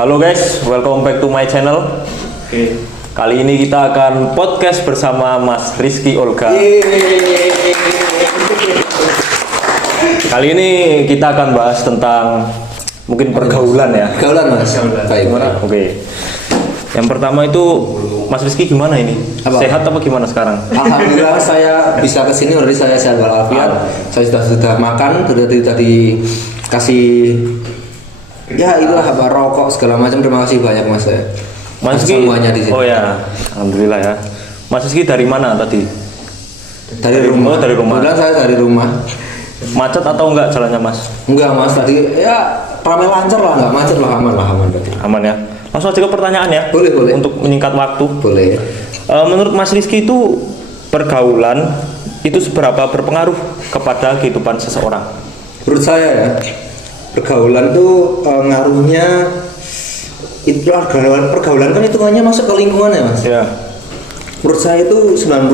Halo guys, welcome back to my channel. Oke. Kali ini kita akan podcast bersama Mas Rizky Olga. Kali ini kita akan bahas tentang mungkin pergaulan ya. Pergaulan mas. Baik. Gimana? Oke. Yang pertama itu Mas Rizky gimana ini? Apa? Sehat apa gimana sekarang? Alhamdulillah saya bisa kesini, already saya sehat walafiat. Saya sudah makan, sudah dikasih ya itulah apa rokok segala macam. Terima kasih banyak mas saya. Mas Rizky, semuanya di sini. oh ya, alhamdulillah ya. Mas Rizky dari mana tadi? Dari rumah. Oh, dari rumah. Kebetulan saya dari rumah. Macet atau enggak jalannya Mas? Enggak mas, tadi ya ramai lancar lah, enggak macet lah, aman berarti. Aman ya. Langsung aja ke pertanyaan ya. Boleh. Untuk menyingkat waktu. Boleh. Menurut Mas Rizky itu pergaulan itu seberapa berpengaruh kepada kehidupan seseorang? Menurut saya ya, pergaulan tuh ngaruhnya itu pergaulan kan hitungannya masuk ke lingkungan ya mas. Ya. Menurut saya itu 90%.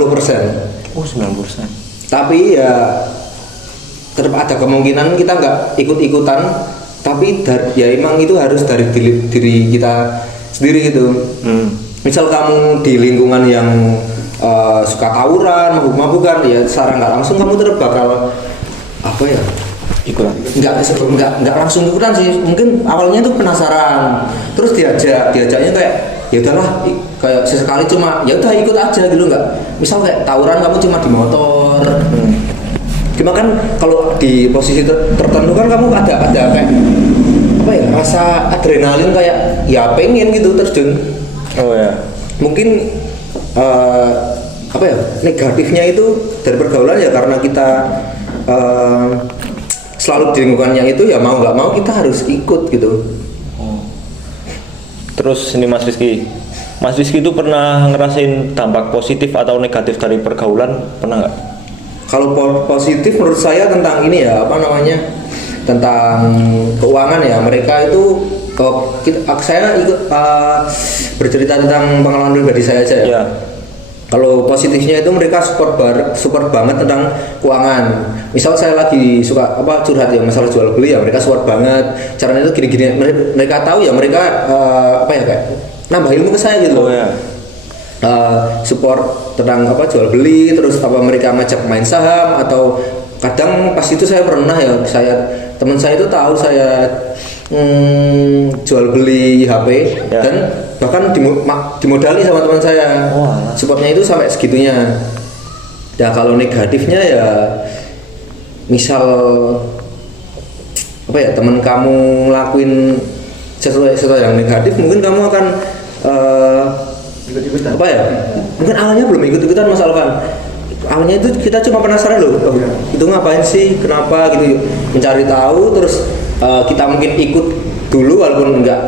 Oh 90%. Tapi ya tetap ada kemungkinan kita nggak ikut-ikutan, tapi ya emang itu harus dari diri kita sendiri gitu. Misal kamu di lingkungan yang suka tawuran, mabuk-mabukan, ya secara nggak langsung kamu tetap bakal apa ya? Ikutan. Nggak langsung ikutan sih, mungkin awalnya tuh penasaran, terus diajaknya kayak ya udahlah, kayak sesekali cuma ya udah ikut aja gitu, nggak misal kayak tawuran kamu cuma di motor. Cuma kan kalau di posisi tertentu kan kamu ada kayak apa ya, rasa adrenalin kayak ya pengen gitu terjun. Oh ya. Mungkin apa ya, negatifnya itu dari pergaulan ya karena kita selalu di lingkungan yang itu, ya mau nggak mau kita harus ikut gitu. Terus ini Mas Rizky itu pernah ngerasain dampak positif atau negatif dari pergaulan, pernah nggak? Kalau positif menurut saya tentang ini ya, apa namanya, tentang keuangan ya, mereka itu saya ikut bercerita tentang pengalaman pribadi saya aja ya. Ya. Kalau positifnya itu mereka support banget tentang keuangan. Misal saya lagi suka curhat ya masalah jual beli, ya mereka support banget. Caranya itu gini-gini. Mereka tahu ya, mereka apa ya, kayak nambah ilmu ke saya gitu. Oh ya. Support tentang jual beli, terus mereka ngajak main saham, atau kadang pas itu saya pernah ya, teman saya itu tahu saya jual beli HP ya. Dan bahkan dimodali sama teman saya. Supportnya itu sampai segitunya. Nah kalau negatifnya ya misal apa ya, teman kamu ngelakuin sesuatu yang negatif, mungkin kamu akan ikut-ikutan. Apa ya, mungkin awalnya belum ikut-ikutan, misalkan awalnya itu kita cuma penasaran loh, itu ngapain sih, kenapa gitu, mencari tahu, terus kita mungkin ikut dulu walaupun nggak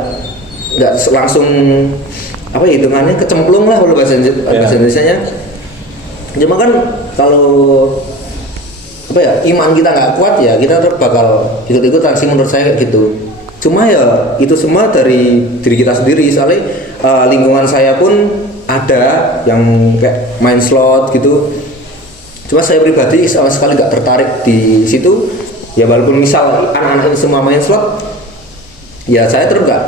langsung apa ya, hitungannya kecemplung lah kalau bahasa Indonesianya. Cuma kan kalau apa ya, iman kita nggak kuat ya kita tetap bakal ikut-ikutan sih, menurut saya kayak gitu. Cuma ya itu semua dari diri kita sendiri, soalnya lingkungan saya pun ada yang kayak main slot gitu. Cuma saya pribadi sama sekali nggak tertarik di situ. Ya walaupun misal anak-anak ini semua main slot, ya saya tetap nggak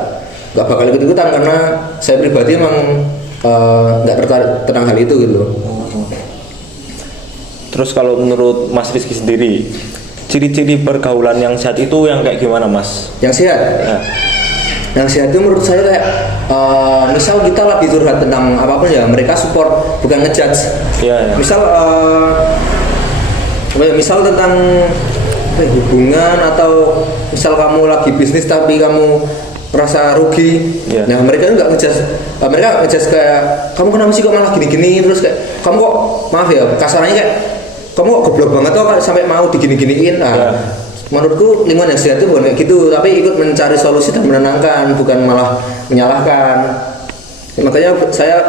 bakal ikut-ikutan karena saya pribadi emang nggak tertarik tentang hal itu gitu. Terus kalau menurut Mas Rizky sendiri, ciri-ciri pergaulan yang sehat itu yang kayak gimana Mas? Yang sehat? Ya. Yang sehat itu menurut saya kayak misal kita lagi curhat tentang apapun ya, mereka support, bukan ngejudge. Ya. Misal tentang hubungan, atau misal kamu lagi bisnis tapi kamu merasa rugi, nah mereka nggak ngejudge, mereka ngejudge kayak kamu kenapa sih kok malah gini-gini, terus kayak kamu kok, maaf ya kasarannya, kayak kamu kok goblok banget tuh sampai mau digini-giniin. Menurutku lingkungan yang sehat itu bukan kayak gitu, tapi ikut mencari solusi dan menenangkan, bukan malah menyalahkan. Makanya saya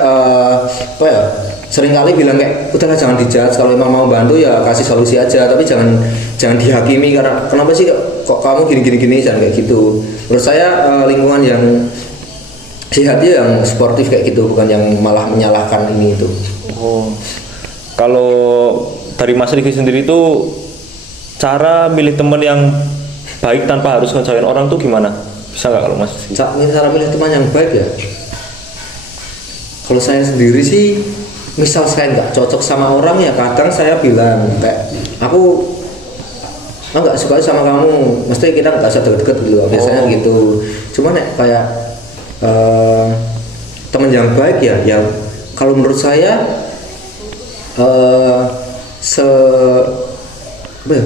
sering kali bilang kayak udahlah jangan dijudge, kalau emang mau bantu ya kasih solusi aja, tapi jangan dihakimi karena kenapa sih kok kamu gini, jangan kayak gitu. Menurut saya lingkungan yang sehatnya yang sportif kayak gitu, bukan yang malah menyalahkan ini itu. Kalau dari Mas Rizky sendiri itu cara milih teman yang baik tanpa harus ngejauhin orang tuh gimana? Bisa nggak kalau Mas Rizky? Cara milih teman yang baik ya. Kalau saya sendiri sih, misal saya nggak cocok sama orang ya kadang saya bilang kayak aku nggak suka sama kamu, mesti kita nggak usah deket-deket gitu, biasanya gitu. Cuman kayak teman yang baik ya, yang kalau menurut saya apa ya,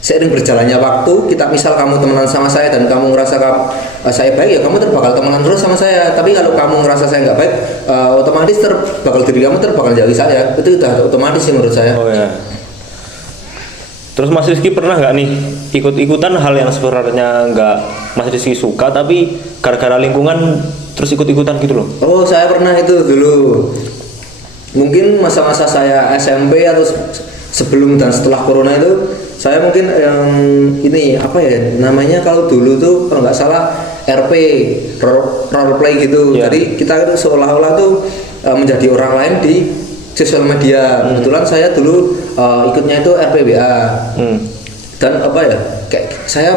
seiring berjalannya waktu, kita misal kamu temenan sama saya dan kamu ngerasa saya baik ya kamu bakal temenan terus sama saya. Tapi kalau kamu ngerasa saya nggak baik, otomatis bakal diri kamu bakal jauhi saya. Itu udah otomatis sih menurut saya. Oh ya. Terus Mas Rizky pernah nggak nih ikut-ikutan hal yang sebenarnya nggak Mas Rizky suka, tapi gara-gara lingkungan terus ikut-ikutan gitu loh? Oh, saya pernah itu dulu. Mungkin masa-masa saya SMP atau sebelum dan setelah corona itu, saya mungkin ini apa ya namanya, kalau dulu tuh kalau nggak salah RP, role play gitu. Yeah. Jadi kita itu seolah-olah tuh menjadi orang lain di sosial media. Kebetulan saya dulu ikutnya itu RPBA. Dan apa ya, kayak saya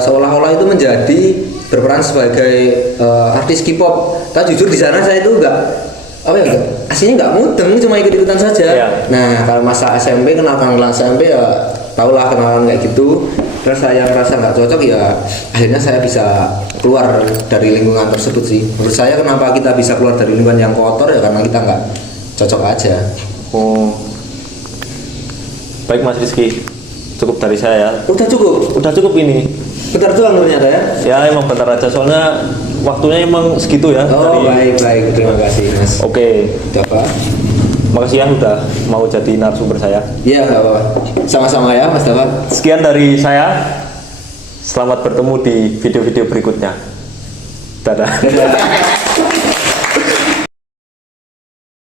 seolah-olah itu menjadi berperan sebagai artis K-pop. Tapi jujur di sana saya itu enggak apa ya, aslinya nggak mudeng, cuma ikut-ikutan saja. Yeah. Nah, kalau masa SMP, kenalan SMP ya tahulah kenalan kayak gitu. Terus saya ngerasa nggak cocok ya, akhirnya saya bisa keluar dari lingkungan tersebut sih. Menurut saya kenapa kita bisa keluar dari lingkungan yang kotor ya karena kita nggak cocok aja. Oh. Baik Mas Rizky, cukup dari saya. Udah cukup? Udah cukup ini. Bentar doang ternyata ya? Ya emang bentar aja, soalnya waktunya emang segitu ya. Oh baik, terima kasih Mas. Oke. Udah Pak? Makasih ya udah mau jadi narasumber saya. Iya nggak apa-apa. Sama-sama ya Mas Dawan. Sekian dari saya. Selamat bertemu di video-video berikutnya. Dadah. Dadah.